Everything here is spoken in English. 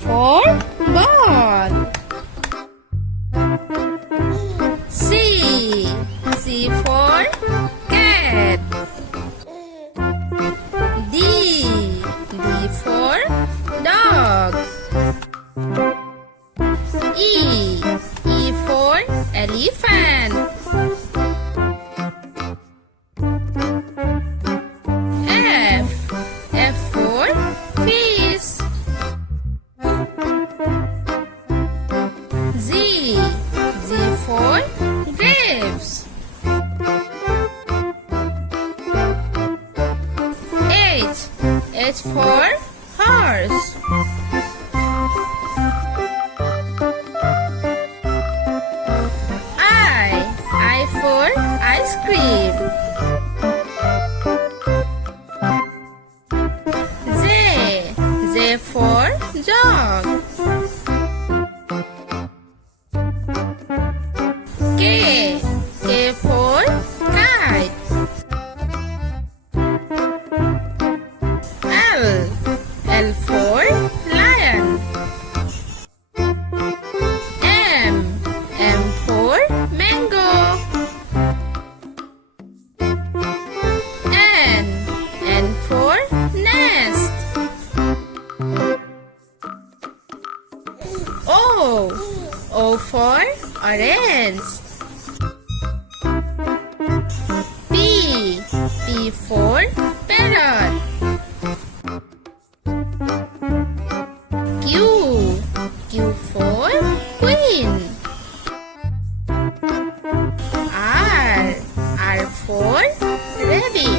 for ball. C. C for cat. D. D for dog. E. E for elephant. F. F for fish. Z. Z for grapes. H. H for horse. I for ice cream. J. J for jog. K. K for kite. L. L for lion. M. M for mango. N. N for nest. O. O for orange. P. P for parrot. Q. Q for queen. R. R for rabbit.